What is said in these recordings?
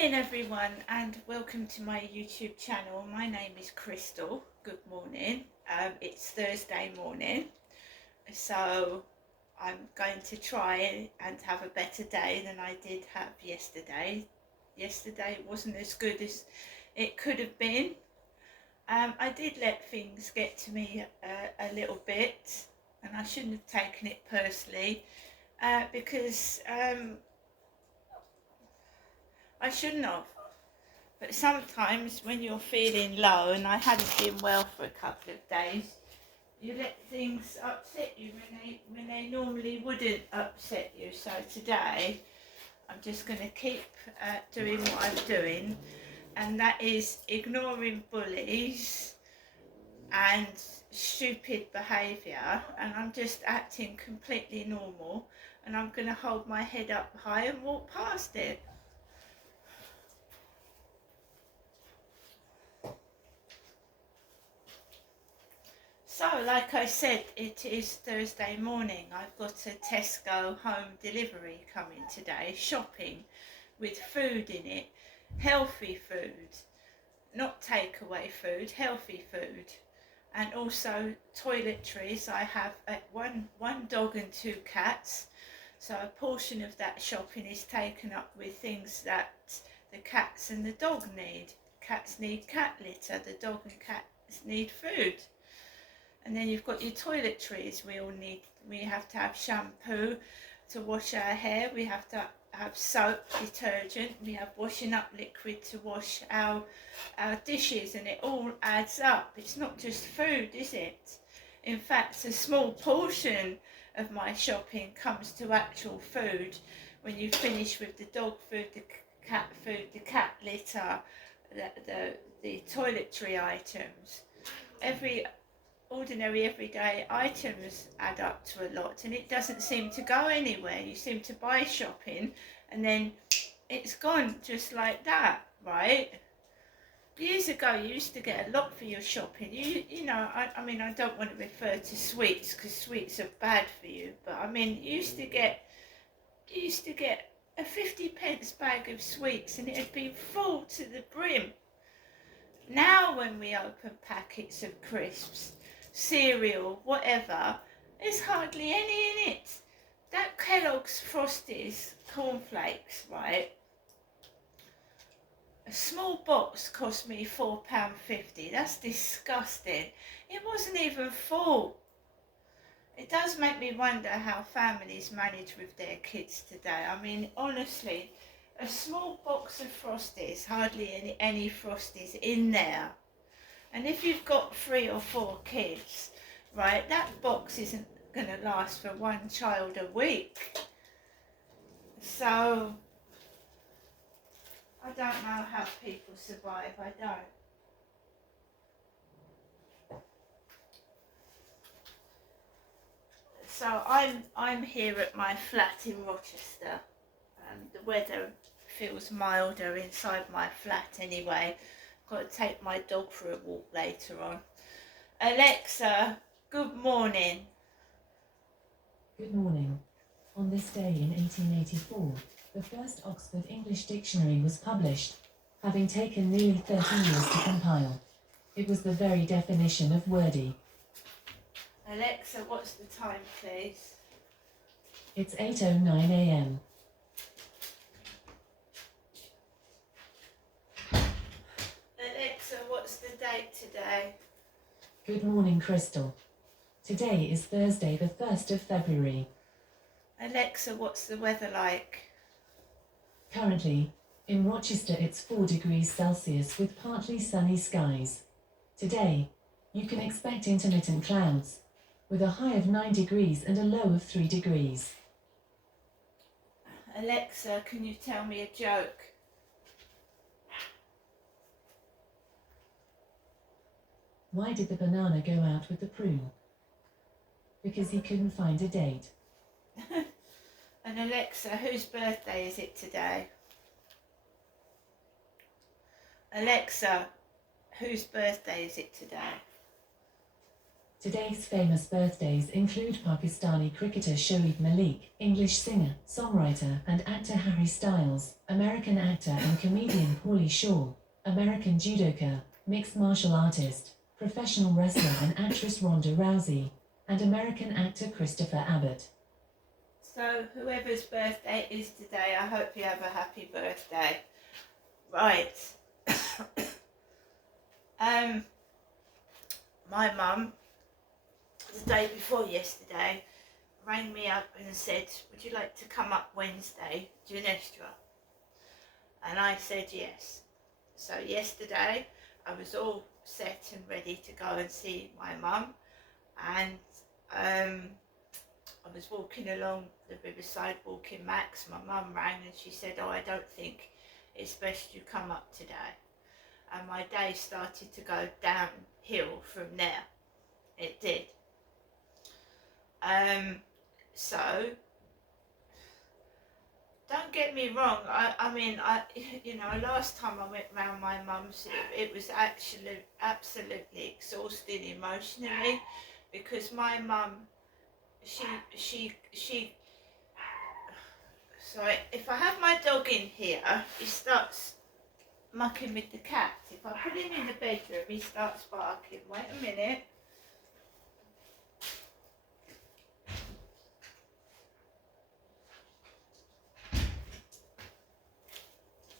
Morning everyone, and welcome to my YouTube channel. My name is Crystal. Good morning. It's Thursday morning, so I'm going to try and have a better day than I did have yesterday. Yesterday wasn't as good as it could have been. I did let things get to me a little bit, and I shouldn't have taken it personally because I shouldn't have. But sometimes when you're feeling low, and I hadn't been well for a couple of days, you let things upset you when they normally wouldn't upset you. So today I'm just going to keep doing what I'm doing, and that is ignoring bullies and stupid behaviour, and I'm just acting completely normal, and I'm going to hold my head up high and walk past it. So, like I said, it is Thursday morning. I've got a Tesco home delivery coming today, shopping, with food in it, healthy food, not takeaway food, healthy food, and also toiletries. I have one dog and 2 cats, so a portion of that shopping is taken up with things that the cats and the dog need. Cats need cat litter, the dog and cats need food. And then you've got your toiletries. We have to have shampoo to wash our hair. We have to have soap, detergent. We have washing up liquid to wash our dishes, and it all adds up. It's not just food, is it? In fact, a small portion of my shopping comes to actual food. When you finish with the dog food, the cat litter, the toiletry items, ordinary everyday items add up to a lot, and it doesn't seem to go anywhere. You seem to buy shopping and then it's gone just like that, right? Years ago you used to get a lot for your shopping. You know, I mean, I don't want to refer to sweets because sweets are bad for you, but I mean, you used to get a 50p bag of sweets and it had been full to the brim. Now when we open packets of crisps, cereal, whatever, there's hardly any in it. That Kellogg's Frosties cornflakes, right? A small box cost me £4.50. That's disgusting. It wasn't even full. It does make me wonder how families manage with their kids today. I mean, honestly, a small box of Frosties, hardly any Frosties in there. And if you've got 3 or 4 kids, right, that box isn't going to last for one child a week. So, I don't know how people survive, I don't. So, I'm here at my flat in Rochester, and the weather feels milder inside my flat anyway. Got to take my dog for a walk later on. Alexa, good morning. Good morning. On this day in 1884, the first Oxford English Dictionary was published, having taken nearly 30 years to compile. It was the very definition of wordy. Alexa, what's the time, please? It's 8:09 a.m. Alexa, what's the date today? Good morning, Crystal. Today is Thursday, the 1st of February. Alexa, what's the weather like? Currently, in Rochester it's 4 degrees Celsius with partly sunny skies. Today, you can expect intermittent clouds, with a high of 9 degrees and a low of 3 degrees. Alexa, can you tell me a joke? Why did the banana go out with the prune? Because he couldn't find a date. And Alexa, whose birthday is it today? Alexa, whose birthday is it today? Today's famous birthdays include Pakistani cricketer Shoaib Malik, English singer, songwriter and actor Harry Styles, American actor and comedian Pauly Shore, American judoka, mixed martial artist, professional wrestler and actress Ronda Rousey, and American actor Christopher Abbott. So whoever's birthday is today, I hope you have a happy birthday. Right. My mum, the day before yesterday, rang me up and said, would you like to come up Wednesday to an extra? And I said yes. So yesterday I was all set and ready to go and see my mum, and I was walking along the riverside walking Max. My mum rang and she said, oh, I don't think it's best you come up today. And my day started to go downhill from there. It did. So don't get me wrong, I mean, you know, last time I went round my mum's, it was actually absolutely exhausting emotionally, because my mum, she sorry, if I have my dog in here, he starts mucking with the cat. If I put him in the bedroom, he starts barking. Wait a minute.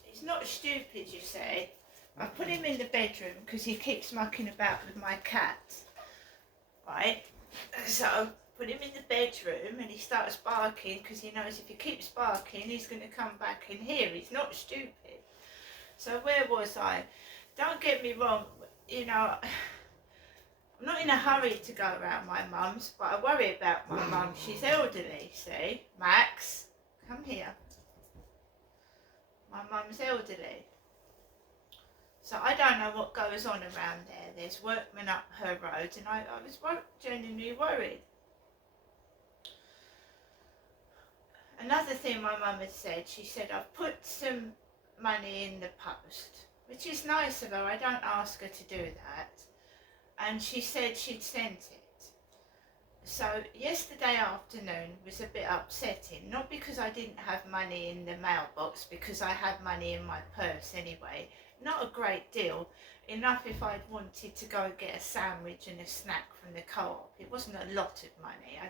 He's not stupid, you see. I put him in the bedroom because he keeps mucking about with my cat, right? So put him in the bedroom and he starts barking because he knows if he keeps barking he's going to come back in here. He's not stupid. So where was I? Don't get me wrong, you know, I'm not in a hurry to go around my mum's, but I worry about my mum. She's elderly, see? Max, come here. My mum's elderly. So I don't know what goes on around there. There's workmen up her road, and I was genuinely worried. Another thing my mum had said, she said, I've put some money in the post, which is nice of her. I don't ask her to do that. And she said she'd sent it. So yesterday afternoon was a bit upsetting, not because I didn't have money in the mailbox, because I had money in my purse anyway. Not a great deal, enough if I'd wanted to go and get a sandwich and a snack from the co-op. It wasn't a lot of money.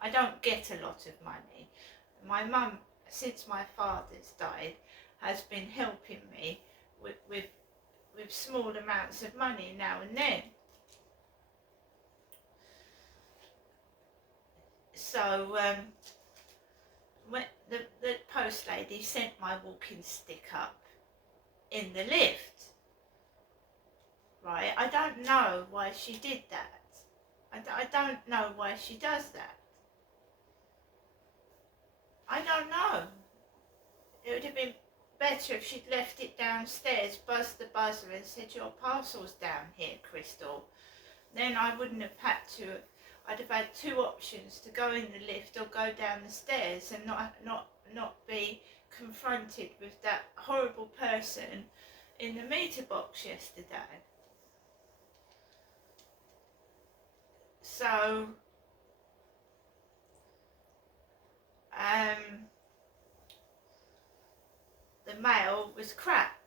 I don't get a lot of money. My mum, since my father's died, has been helping me with small amounts of money now and then. So when the post lady sent my walking stick up in the lift, right? I don't know why she did that. I don't know why she does that. I don't know. It would have been better if she'd left it downstairs, buzzed the buzzer and said, your parcel's down here, Crystal. Then I wouldn't have had to, I'd have had two options, to go in the lift or go down the stairs, and not be confronted with that horrible person in the meter box yesterday. So the mail was crap,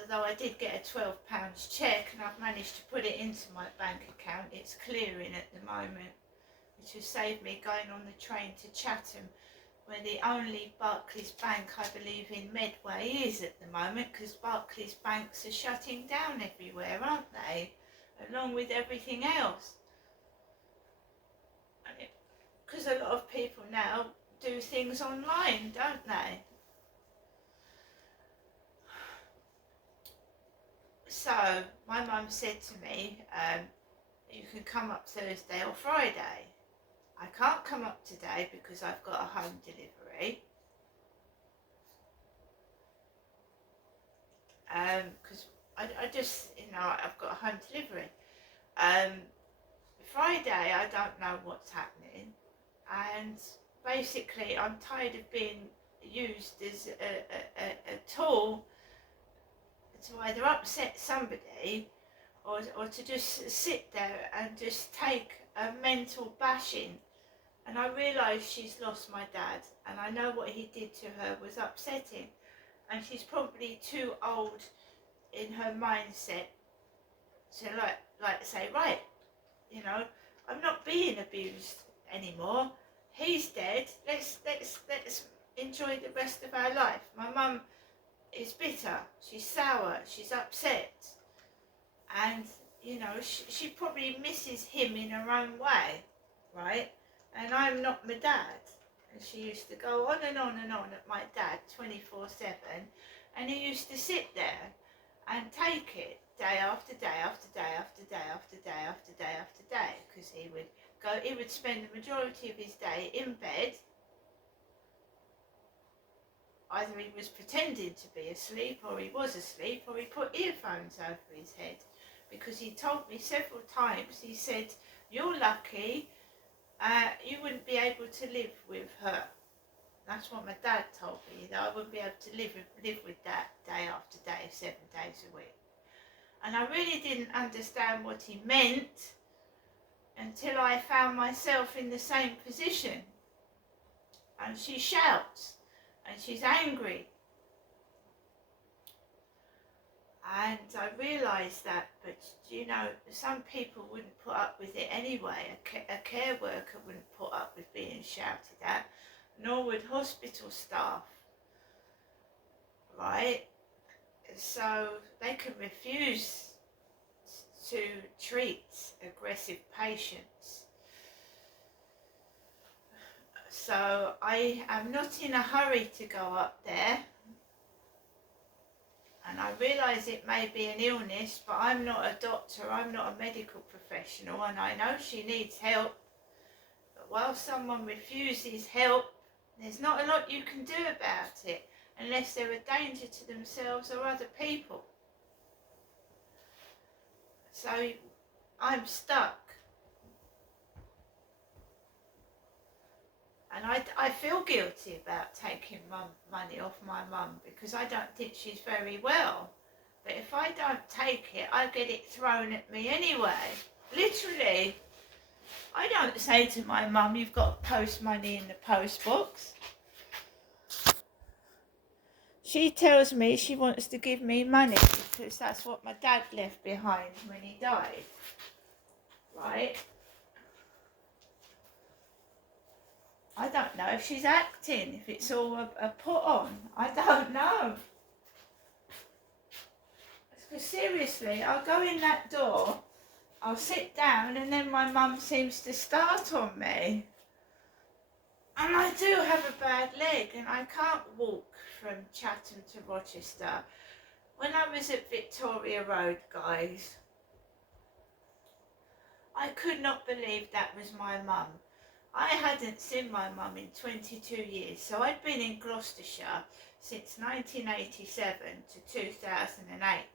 although I did get a £12 cheque and I've managed to put it into my bank account. It's clearing at the moment, which has saved me going on the train to Chatham, where the only Barclays Bank I believe in Medway is at the moment, because Barclays banks are shutting down everywhere, aren't they, along with everything else. Because a lot of people now do things online, don't they? So my mum said to me, you can come up Thursday or Friday. I can't come up today because I've got a home delivery. Because I just, you know, I've got a home delivery. Friday, I don't know what's happening. And basically, I'm tired of being used as a tool to either upset somebody or to just sit there and just take a mental bashing. And I realise she's lost my dad, and I know what he did to her was upsetting, and she's probably too old in her mindset to like say, right, you know, I'm not being abused anymore. He's dead. Let's enjoy the rest of our life. My mum is bitter. She's sour. She's upset, and you know, she probably misses him in her own way, right? And I'm not my dad. And she used to go on and on and on at my dad 24/7, and he used to sit there and take it day after day after day after day after day after day after day, because he would spend the majority of his day in bed. Either he was pretending to be asleep, or he was asleep, or he put earphones over his head, because he told me several times, he said, you're lucky, you wouldn't be able to live with her. That's what my dad told me, that I wouldn't be able to live with that day after day, 7 days a week. And I really didn't understand what he meant until I found myself in the same position. And she shouts, and she's angry. And I realised that, but you know, some people wouldn't put up with it anyway. A care worker wouldn't put up with being shouted at, nor would hospital staff, right? So they can refuse to treat aggressive patients. So I am not in a hurry to go up there. And I realise it may be an illness, but I'm not a doctor, I'm not a medical professional, and I know she needs help. But while someone refuses help, there's not a lot you can do about it, unless they're a danger to themselves or other people. So I'm stuck. And I feel guilty about taking money off my mum, because I don't think she's very well. But if I don't take it, I get it thrown at me anyway. Literally. I don't say to my mum, you've got to post money in the post box. She tells me she wants to give me money because that's what my dad left behind when he died. Right? I don't know if she's acting, if it's all a put on. I don't know. Because seriously, I'll go in that door, I'll sit down, and then my mum seems to start on me. And I do have a bad leg, and I can't walk from Chatham to Rochester. When I was at Victoria Road, guys, I could not believe that was my mum. I hadn't seen my mum in 22 years, so I'd been in Gloucestershire since 1987 to 2008.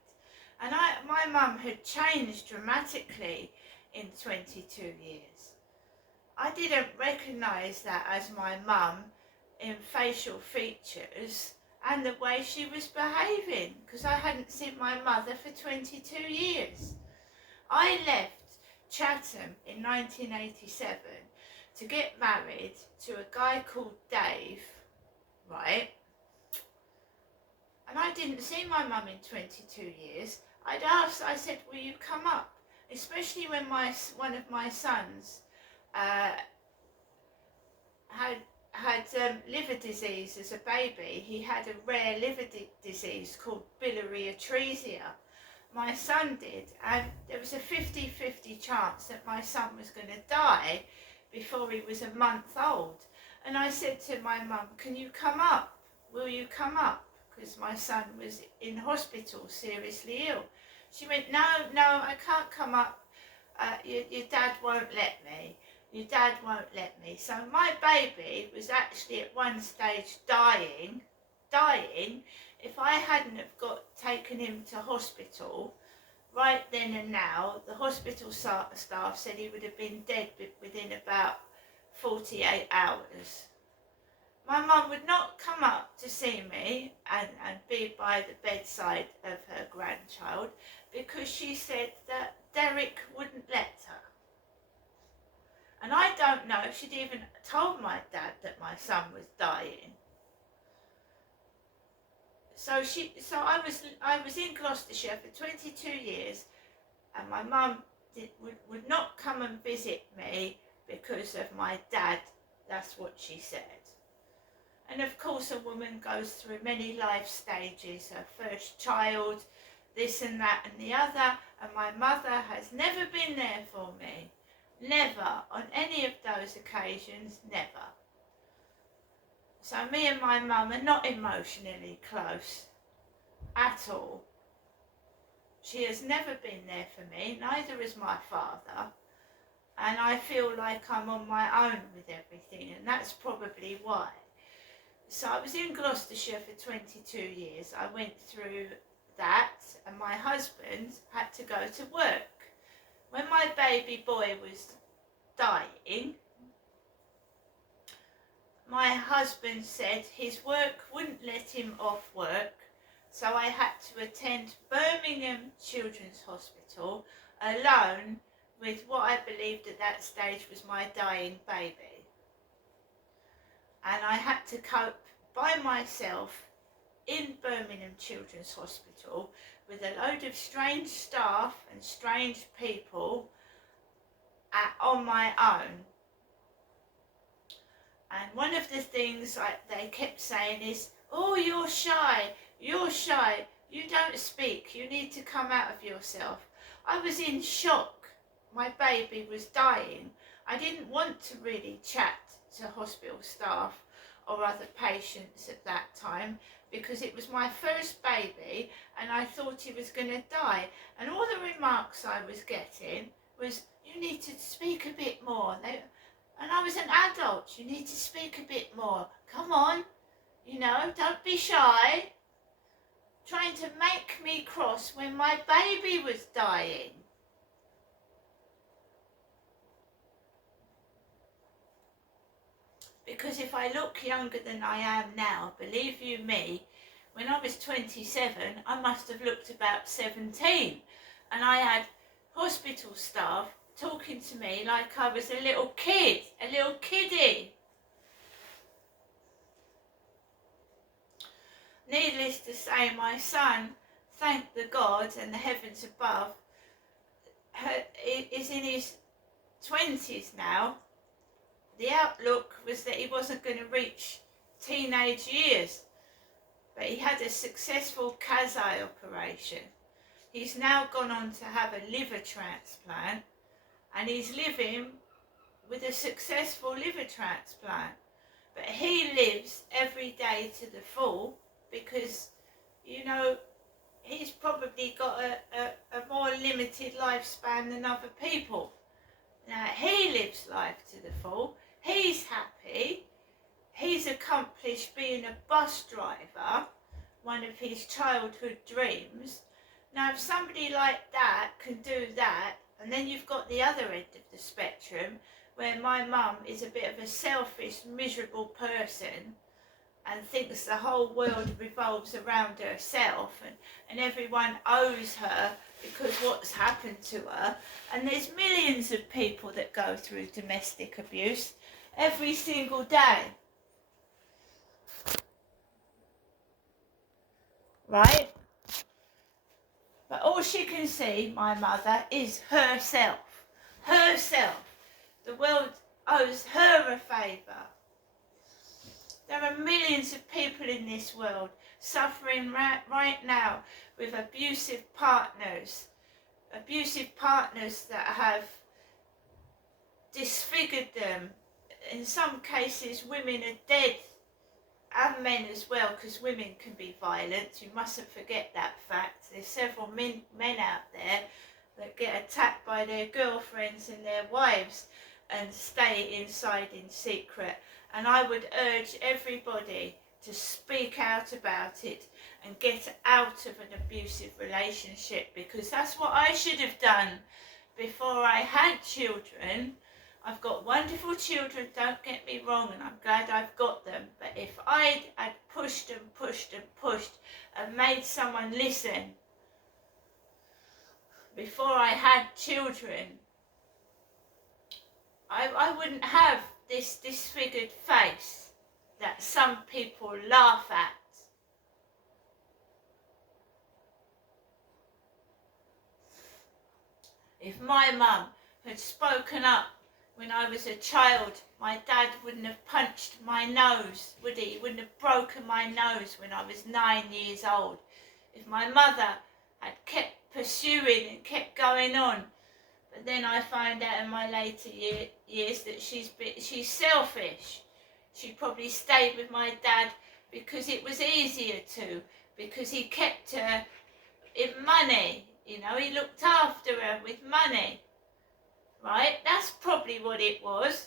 And my mum had changed dramatically in 22 years. I didn't recognise that as my mum in facial features and the way she was behaving, because I hadn't seen my mother for 22 years. I left Chatham in 1987 to get married to a guy called Dave, right? And I didn't see my mum in 22 years. I said, will you come up? Especially when one of my sons had liver disease as a baby. He had a rare liver disease called biliary atresia. My son did, and there was a 50-50 chance that my son was going to die before he was a month old. And I said to my mum, can you come up? Will you come up? Because my son was in hospital, seriously ill. She went, no, I can't come up. Your dad won't let me. Your dad won't let me. So my baby was actually at one stage dying. If I hadn't have taken him to hospital right then and now, the hospital staff said he would have been dead within about 48 hours. my mum would not come up to see me and be by the bedside of her grandchild because she said that Derek wouldn't let her. And I don't know if she'd even told my dad that my son was dying. So I was in Gloucestershire for 22 years, and my mum would not come and visit me because of my dad. That's what she said. And of course, a woman goes through many life stages, her first child, this and that and the other, and my mother has never been there for me. Never, on any of those occasions, never. So me and my mum are not emotionally close at all. She has never been there for me, neither has my father, and I feel like I'm on my own with everything, and that's probably why. So I was in Gloucestershire for 22 years. I went through that, and my husband had to go to work. When my baby boy was dying, my husband said his work wouldn't let him off work, so I had to attend Birmingham Children's Hospital alone with what I believed at that stage was my dying baby. And I had to cope by myself in Birmingham Children's Hospital with a load of strange staff and strange people on my own. And one of the things they kept saying is, oh, you're shy, you don't speak, you need to come out of yourself. I was in shock. My baby was dying. I didn't want to really chat to hospital staff or other patients at that time because it was my first baby and I thought he was going to die. And all the remarks I was getting was, you need to speak a bit more. And I was an adult, you need to speak a bit more. Come on, don't be shy. Trying to make me cross when my baby was dying. Because if I look younger than I am now, believe you me, when I was 27, I must have looked about 17. And I had hospital staff talking to me like I was a little kid, a little kiddie. Needless to say, my son, thank the gods and the heavens above, is in his 20s now. The outlook was that he wasn't going to reach teenage years, but he had a successful Kasai operation. He's now gone on to have a liver transplant, and he's living with a successful liver transplant. But he lives every day to the full because, he's probably got a more limited lifespan than other people. Now, he lives life to the full. He's happy. He's accomplished being a bus driver, one of his childhood dreams. Now, if somebody like that can do that, and then you've got the other end of the spectrum, where my mum is a bit of a selfish, miserable person and thinks the whole world revolves around herself and everyone owes her because what's happened to her. And there's millions of people that go through domestic abuse every single day. Right? But all she can see, my mother, is herself. Herself. The world owes her a favour. There are millions of people in this world suffering right now with abusive partners that have disfigured them. In some cases, women are dead, and men as well, because women can be violent. You mustn't forget that fact. There's several men out there that get attacked by their girlfriends and their wives and stay inside in secret. And I would urge everybody to speak out about it and get out of an abusive relationship, because that's what I should have done before I had children. I've got wonderful children, don't get me wrong, and I'm glad I've got them. But if I had pushed and pushed and pushed and made someone listen before I had children, I wouldn't have this disfigured face that some people laugh at. If my mum had spoken up when I was a child, my dad wouldn't have punched my nose, would he? He wouldn't have broken my nose when I was 9 years old. If my mother had kept pursuing and kept going on, but then I find out in my later years that she's selfish. She probably stayed with my dad because it was easier to, because he kept her in money. You know, he looked after her with money. Right? That's probably what it was.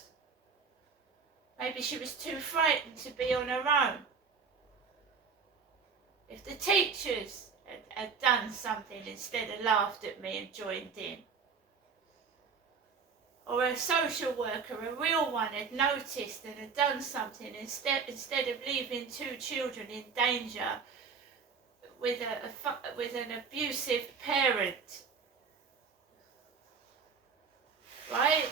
Maybe she was too frightened to be on her own. If the teachers had done something instead of laughed at me and joined in, or a social worker, a real one, had noticed and had done something instead of leaving 2 children in danger with an abusive parent, right?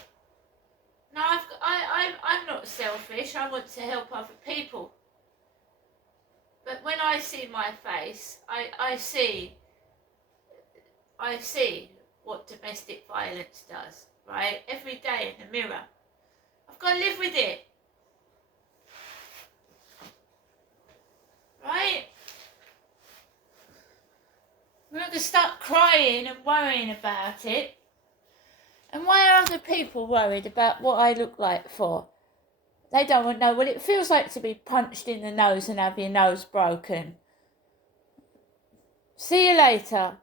No, I'm not selfish. I want to help other people. But when I see my face, I see what domestic violence does, right? Every day in the mirror. I've got to live with it. Right? I'm not going to start crying and worrying about it. And why are other people worried about what I look like for? They don't know what it feels like to be punched in the nose and have your nose broken. See you later.